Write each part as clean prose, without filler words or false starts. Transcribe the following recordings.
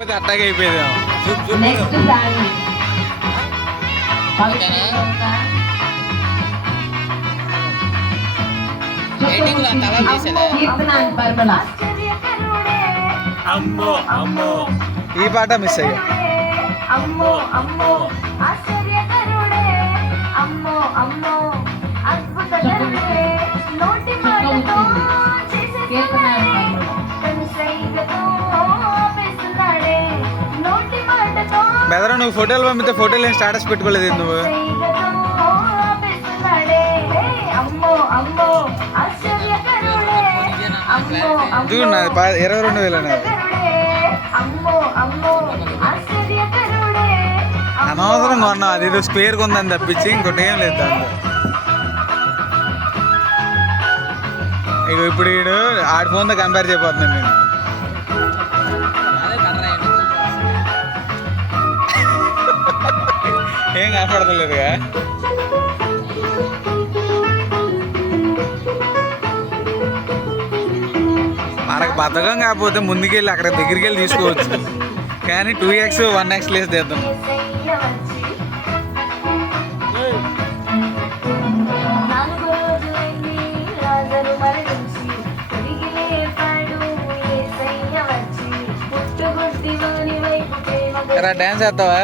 అట్టాగే అయిపోయేది. ఈ పాట మిస్ అయ్యా. అమ్మో అమ్మో ఆశ్చర్యకరుడే, అమ్మో అమ్మో అద్భుతకరుడే, నోటి మాటతో చేసేస్తున్నాడే, కనుసైగతో ఆపేస్తున్నాడే, నోటి మాటతో బెదరా నువ్వు ఫోటోలు పంపితే ఫోటోలు ఏం స్టాటస్ పెట్టుకోలేదు నువ్వు. ఆపేస్తున్నాడే, అమ్మో అమ్మో ఆశ్చర్యకరుడే, అమ్మో చూడు నాది 22,000 అనవసరం కొన్నా. అది ఏదో స్క్వేర్ కొందని తప్పించి ఇంకోటి ఏం లేదు దాంట్లో. ఇక ఇప్పుడు వీడు ఆడి ఫోన్తో కంపేర్ చేయబోతున్నాను నేను. ఏం కనపడతలేదుగా. మనకు బద్ధకం కాకపోతే ముందుకెళ్ళి అక్కడ దగ్గరికి వెళ్ళి తీసుకోవచ్చు, కానీ 2x 1x లేసి తెద్దాం. డాన్స్ చేస్తావా?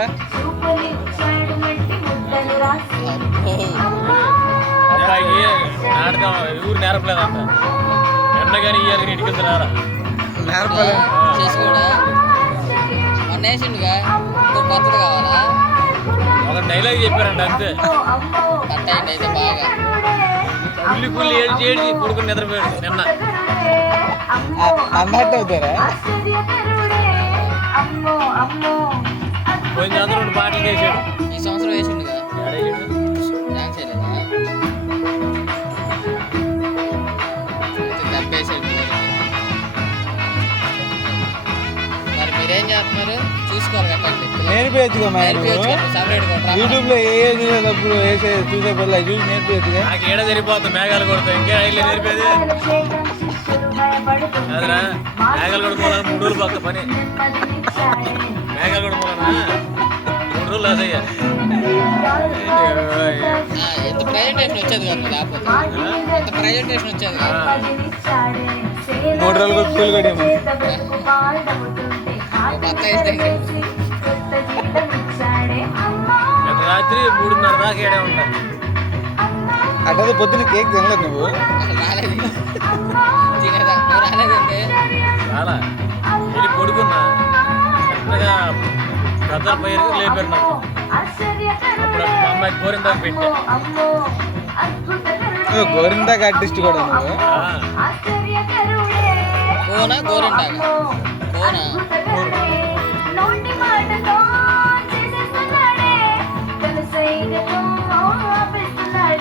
ఊరు నేర్పలేదంట, ఎండగాని ఇయ్యాలి ఇంటికి వెళ్తున్నారా నేర్పలే కొత్తది కావాలా? ఒక డైలాగ్ చెప్పారంట అంతే. కట్టండి అయితే బాగా పుల్లి పుల్లి ఏడు చేడి కొడుకుని నిద్రపోయాడు నిన్న. అన్నట్టు అవుతారా? పోయిన సంవత్సరం 2 పాటలు వేసాడు. ఈ సంవత్సరం వేసిండుగా డాన్స్ చేయలేదా? దెబ్బేసాడు. మరి మీరేం చేస్తున్నారు? చూసుకోవాలి కట్టండి. నేర్పించగా సపరేట్ యూట్యూబ్ లో ఏ చూసేటప్పుడు వేసే చూసే పనులు చూసి నేర్పించగా. నాకు ఏడ సరిపోతుంది, మేఘాలు కొడతాయి. ఇంకే ఐదు నేర్పేది అదరా. మేఘాలు కొడుకోవాలని 3 రోజులు పక్క పని. మేఘాలు కొడుకోవాలన్నా 3 రోజులు అదయ్యా. ఎంత ప్రజెంటేషన్ వచ్చేది కదా, లేకపోతే ఎంత ప్రజెంటేషన్ వచ్చేది కదా. 3 రోజులకు స్కూల్ కడేమో. రాత్రి 3:30 దాకా ఏడే ఉంటా. అట్టది పొద్దున కేక్ తినలేదు నువ్వు? రాలేదు తినేదా? నువ్వు రాలేదంటే చాలా వెళ్ళి పడుకున్నా. కరెక్ట్గా పెద్దల పైరు లేపారు నాకు. అప్పుడు మా అమ్మాయి కోరిందాక పెట్టా. గోరిందాక ఆర్టిస్ట్ కూడా నువ్వు. కోనా గోరింటాగా కోనా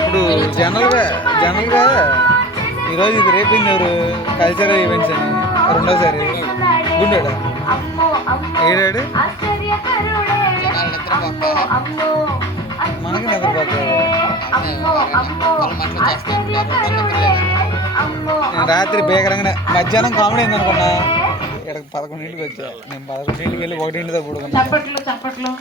ఇప్పుడు జనరల్గా ఈరోజు ఇది రేపింది ఎవరు? కల్చరల్ ఈవెంట్స్ అని 2వ సారి గుండాడు ఏడాడు. మనకి నిద్రపోక నేను రాత్రి బేకరంగా మధ్యాహ్నం కామెడీ అయింది అనుకున్నా. ఇక్కడ 11ంటికి వచ్చా. నేను 11ంటికి వెళ్ళి 1ంటితో పడుకున్నా.